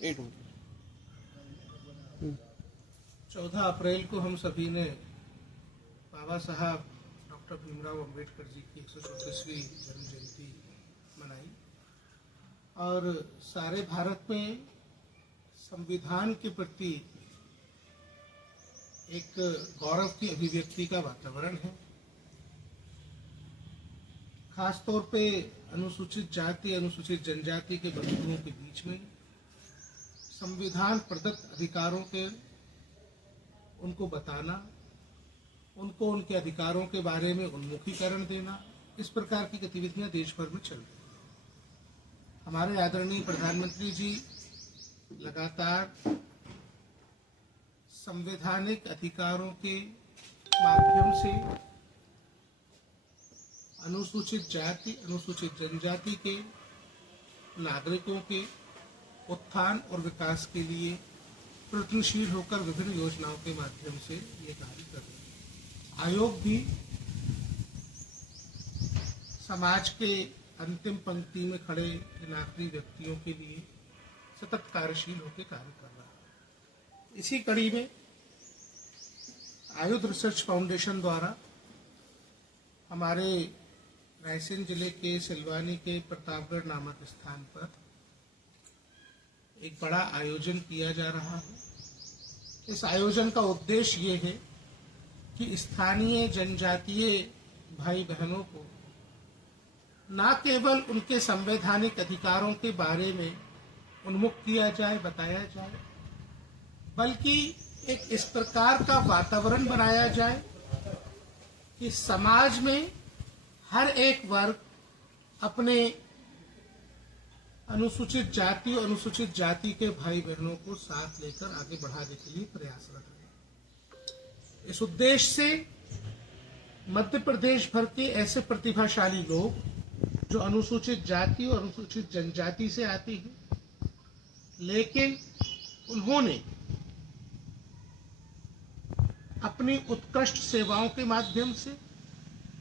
14 अप्रैल को हम सभी ने बाबा साहब डॉक्टर भीमराव अंबेडकर जी की 134वीं जन्म जयंती मनाई और सारे भारत में संविधान के प्रति एक गौरव की अभिव्यक्ति का वातावरण है। खासतौर पे अनुसूचित जाति अनुसूचित जनजाति के बंधुओं के बीच में संविधान प्रदत्त अधिकारों के उनको बताना, उनको उनके अधिकारों के बारे में उन्मुखीकरण देना, इस प्रकार की गतिविधियां देश भर में चल रही हैं। हमारे आदरणीय प्रधानमंत्री जी लगातार संवैधानिक अधिकारों के माध्यम से अनुसूचित जाति अनुसूचित जनजाति के नागरिकों के उत्थान और विकास के लिए प्रयत्नशील होकर विभिन्न योजनाओं के माध्यम से ये कार्य कर रहे हैं। आयोग भी समाज के अंतिम पंक्ति में खड़े इन आखिरी व्यक्तियों के लिए सतत कार्यशील होकर कार्य कर रहा है। इसी कड़ी में आयुध रिसर्च फाउंडेशन द्वारा हमारे रायसेन जिले के सिलवानी के प्रतापगढ़ नामक स्थान पर एक बड़ा आयोजन किया जा रहा है। इस आयोजन का उद्देश्य ये है कि स्थानीय जनजातीय भाई बहनों को न केवल उनके संवैधानिक अधिकारों के बारे में उन्मुख किया जाए, बताया जाए, बल्कि एक इस प्रकार का वातावरण बनाया जाए कि समाज में हर एक वर्ग अपने अनुसूचित जाति और अनुसूचित जाति के भाई बहनों को साथ लेकर आगे बढ़ाने के लिए प्रयासरत रहे। इस उद्देश्य से मध्य प्रदेश भर के ऐसे प्रतिभाशाली लोग जो अनुसूचित जाति और अनुसूचित जनजाति से आते हैं, लेकिन उन्होंने अपनी उत्कृष्ट सेवाओं के माध्यम से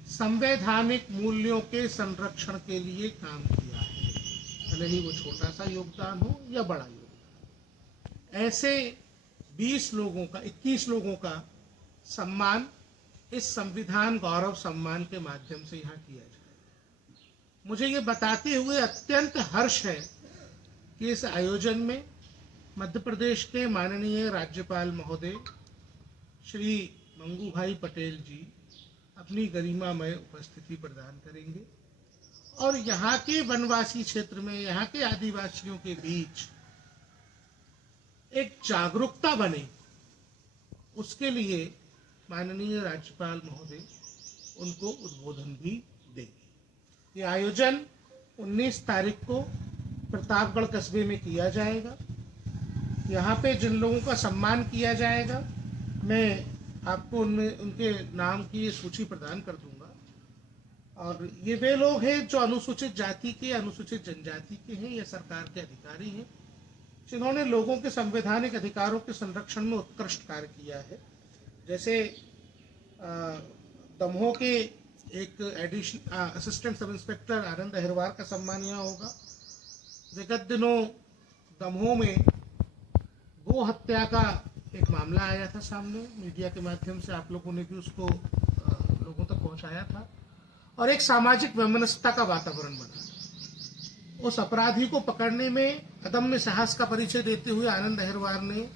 संवैधानिक मूल्यों के संरक्षण के लिए काम किया है, भले ही वो छोटा सा योगदान हो या बड़ा योगदान। ऐसे 21 लोगों का सम्मान इस संविधान गौरव सम्मान के माध्यम से यहाँ किया जाए। मुझे ये बताते हुए अत्यंत हर्ष है कि इस आयोजन में मध्य प्रदेश के माननीय राज्यपाल महोदय श्री मंगू भाई पटेल जी अपनी गरिमामय उपस्थिति प्रदान करेंगे और यहाँ के वनवासी क्षेत्र में, यहाँ के आदिवासियों के बीच एक जागरूकता बने, उसके लिए माननीय राज्यपाल महोदय उनको उद्बोधन भी देंगे। ये आयोजन 19 तारीख को प्रतापगढ़ कस्बे में किया जाएगा। यहाँ पे जिन लोगों का सम्मान किया जाएगा, मैं आपको उनके नाम की सूची प्रदान कर दूंगा। और ये वे लोग हैं जो अनुसूचित जाति के, अनुसूचित जनजाति के हैं या सरकार के अधिकारी हैं, जिन्होंने लोगों के संवैधानिक अधिकारों के संरक्षण में उत्कृष्ट कार्य किया है। जैसे दमोह के एक असिस्टेंट सब इंस्पेक्टर आनंद अहिरवार का सम्मान यहाँ होगा। विगत दिनों दमोह में गो हत्या का एक मामला आया था सामने, मीडिया के माध्यम से आप लोगों ने भी उसको लोगों तक पहुंचाया था और एक सामाजिक वैमनस्यता का वातावरण बना। उस अपराधी को पकड़ने में अदम्य साहस का परिचय देते हुए आनंद अहिरवार ने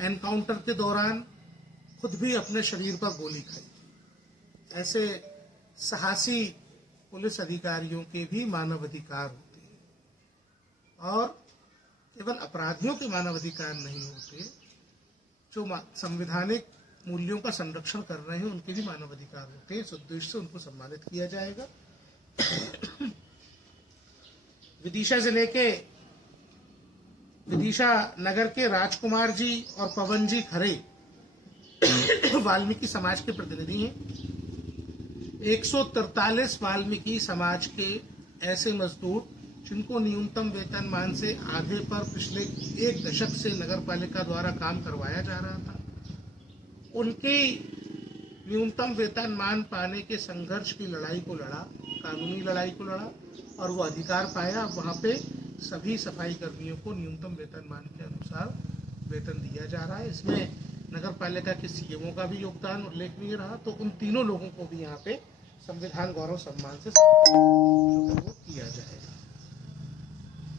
एनकाउंटर के दौरान खुद भी अपने शरीर पर गोली खाई। ऐसे साहसी पुलिस अधिकारियों के भी मानवाधिकार होते हैं और केवल अपराधियों के मानवाधिकार नहीं होते, जो संवैधानिक मूल्यों का संरक्षण कर रहे हैं उनके भी मानवाधिकार होते हैं। इस उद्देश्य से उनको सम्मानित किया जाएगा। विदिशा नगर के राजकुमार जी और पवन जी खरे वाल्मीकि समाज के प्रतिनिधि हैं। 143 वाल्मीकि समाज के ऐसे मजदूर जिनको न्यूनतम वेतनमान से आधे पर पिछले 1 दशक से नगर पालिका द्वारा काम करवाया जा रहा था, उनके न्यूनतम वेतनमान पाने के संघर्ष की लड़ाई को लड़ा, कानूनी लड़ाई को लड़ा और वो अधिकार पाया। वहाँ पे सभी सफाई कर्मियों को न्यूनतम वेतनमान के अनुसार वेतन दिया जा रहा है। इसमें नगर पालिका के सीएमओ का भी योगदान उल्लेखनीय रहा। तो उन तीनों लोगों को भी यहाँ पे संविधान गौरव सम्मान से सम्मानित किया जाएगा।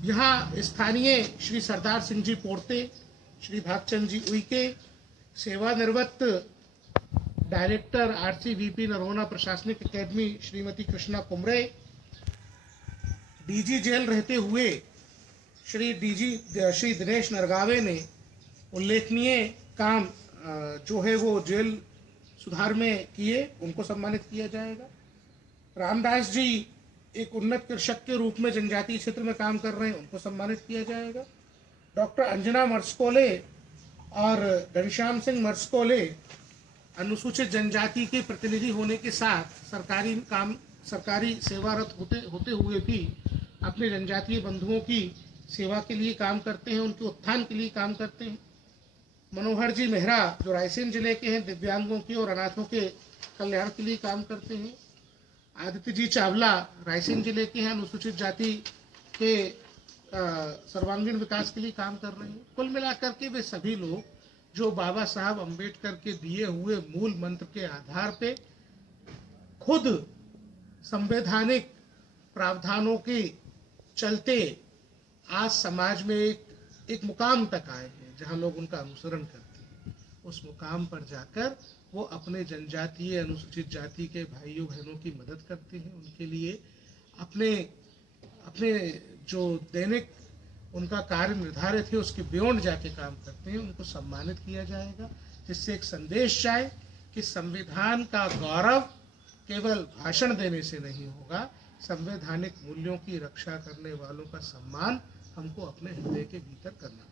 यहाँ स्थानीय श्री सरदार सिंह जी पोर्ते, श्री भागचंद जी उइके, सेवानिवृत्त डायरेक्टर RCVP नरोना प्रशासनिक academy Shrimati Krishna Kumre, DG jail रहते हुए श्री दिनेश नरगावे ने उल्लेखनीय काम जो है वो जेल सुधार में किए, उनको सम्मानित किया जाएगा। रामदास जी एक उन्नत कृषक के रूप में जनजातीय क्षेत्र में काम कर रहे हैं, उनको सम्मानित किया जाएगा। डॉक्टर अंजना मर्सकोले और घनश्याम सिंह मर्सकोले अनुसूचित जनजाति के प्रतिनिधि होने के साथ सरकारी सेवारत होते हुए भी अपने जनजातीय बंधुओं की सेवा के लिए काम करते हैं, उनके उत्थान के लिए काम करते हैं। मनोहर जी मेहरा जो रायसेन जिले के हैं, दिव्यांगों के और अनाथों के कल्याण के लिए काम करते हैं। आदित्य जी चावला रायसेन जिले के हैं, अनुसूचित जाति के सर्वांगीण विकास के लिए काम कर रहे हैं। कुल मिलाकर के वे सभी लोग जो बाबा साहब अम्बेडकर के दिए हुए मूल मंत्र के आधार पे खुद संवैधानिक प्रावधानों के चलते आज समाज में एक मुकाम तक आए हैं जहां लोग उनका अनुसरण करते हैं। उस मुकाम पर जाकर वो अपने जनजातीय अनुसूचित जाति के भाइयों बहनों की मदद करते हैं, उनके लिए अपने जो दैनिक उनका कार्य निर्धारित है उसके बियॉन्ड जाके काम करते हैं, उनको सम्मानित किया जाएगा। जिससे एक संदेश जाए कि संविधान का गौरव केवल भाषण देने से नहीं होगा, संवैधानिक मूल्यों की रक्षा करने वालों का सम्मान हमको अपने हृदय के भीतर करना